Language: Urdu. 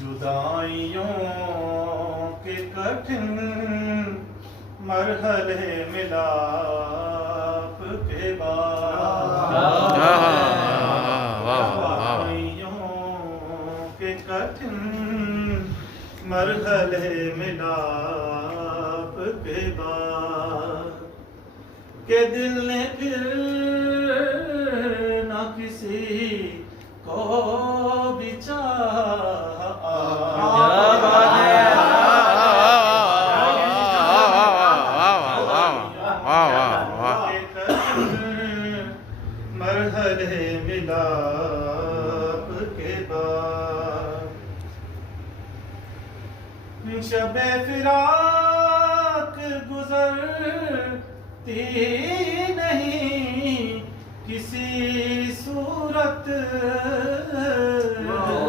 جدائیوں کے کٹھن مرحلے ملاپ کے بعد، جدائیوں کے کٹھن مرحلے ملاپ کے بعد، کہ دل نے پھر نہ کسی کو بھی چاہا، مرحلے ملاپ کے بعد، شب فراق گزرتی نہیں کسی صورت